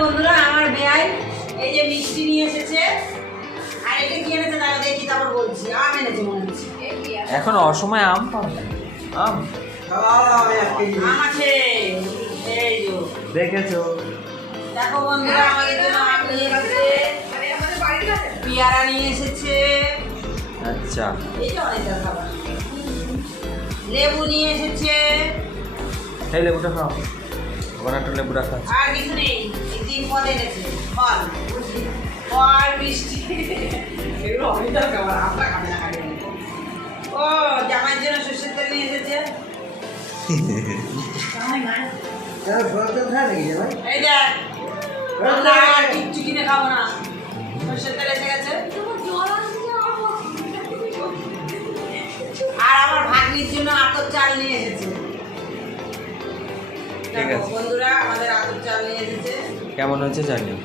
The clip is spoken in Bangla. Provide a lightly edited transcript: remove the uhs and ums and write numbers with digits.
বন্ধুরা আমার বেয়াই এই যে মিষ্টি নিয়ে এসেছে আর এটা কি এনেছে তাহলে দেখি তারপর বলছি আম এনেছে মনে হচ্ছে এখন অসময়ে আম পাওয়া যায় আম আছে এই যে দেখেছো দেখো বন্ধুরা আমাদের জন্য আম নিয়ে এসেছে পেয়ারা নিয়ে এসেছে আচ্ছা এই যে অনেকটা খাবার লেবু নিয়ে এসেছে এই লেবুটা খাও ওখানে একটা লেবু রাখা আছে আর কিছু নেই একদিন ফল এনেছে ফল ফল মিষ্টি এগুলো অনেকটা খাবার আমরা খাবে না খাবে ও জামাইয়ের জন্য সর্ষের তেল নিয়ে এসেছে এই দেখ আমরা আর কিচ্ছু কিনে খাবো না সর্ষের তেল এসে গেছে আর আমার ভাগ্নির জন্য আতপ চাল নিয়ে এসেছে ঠিক আছে বন্ধুরা আমাদের আতপ চাল নিয়ে এসেছে কেমন হয়েছে জানিও